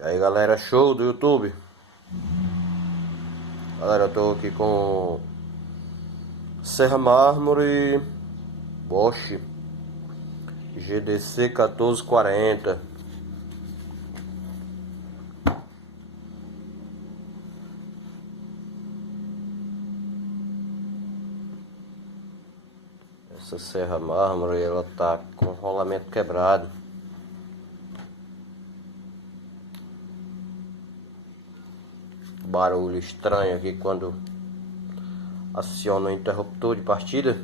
E aí galera, show do YouTube. Galera, eu tô aqui com Serra Mármore Bosch GDC 1440. Essa Serra Mármore, ela tá com rolamento quebrado. Barulho estranho aqui quando aciona o interruptor de partida.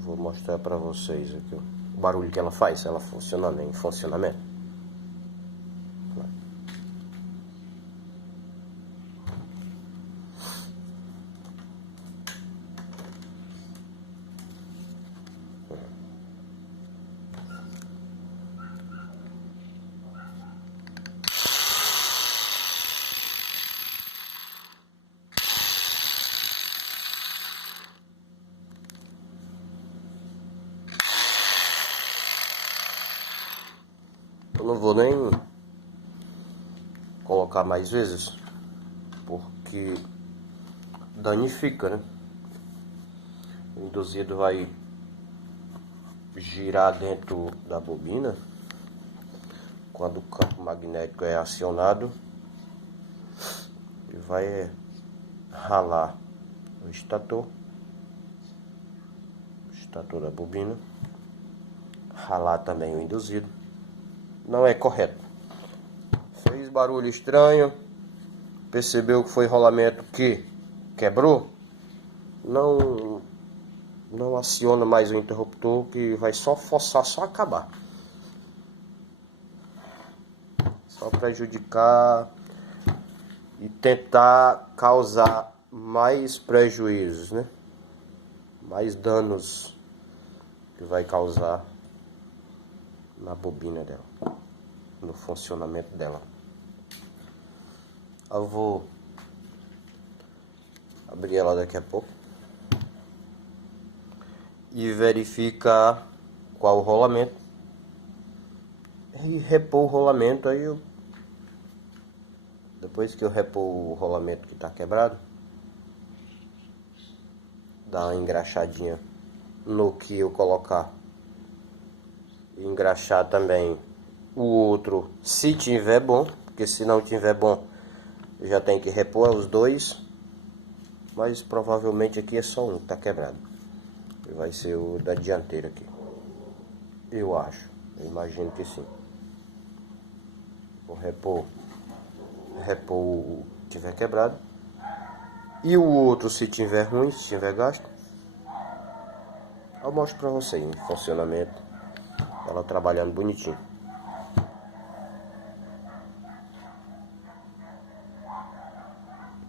Vou mostrar para vocês aqui o barulho que ela faz, ela funcionando em funcionamento. Eu não vou nem colocar mais vezes, porque danifica, né? O induzido vai girar dentro da bobina quando o campo magnético é acionado e vai ralar o estator da bobina, ralar também o induzido. Não é correto. Fez barulho estranho, percebeu que foi rolamento que quebrou, não aciona mais o interruptor, que vai só forçar, só acabar, só prejudicar e tentar causar mais prejuízos, né? Mais danos que vai causar na bobina dela, no funcionamento dela. Eu vou abrir ela daqui a pouco e verificar qual o rolamento e repor o rolamento. Aí depois que eu repor o rolamento que está quebrado, dar uma engraxadinha no que eu colocar e engraxar também o outro, se tiver bom, porque se não tiver bom já tem que repor os dois, mas provavelmente aqui é só um que tá quebrado, e vai ser o da dianteira aqui, eu acho, eu imagino que sim. Vou repor o que tiver quebrado, e o outro, se tiver ruim, se tiver gasto, eu mostro pra vocês em funcionamento, ela trabalhando bonitinho.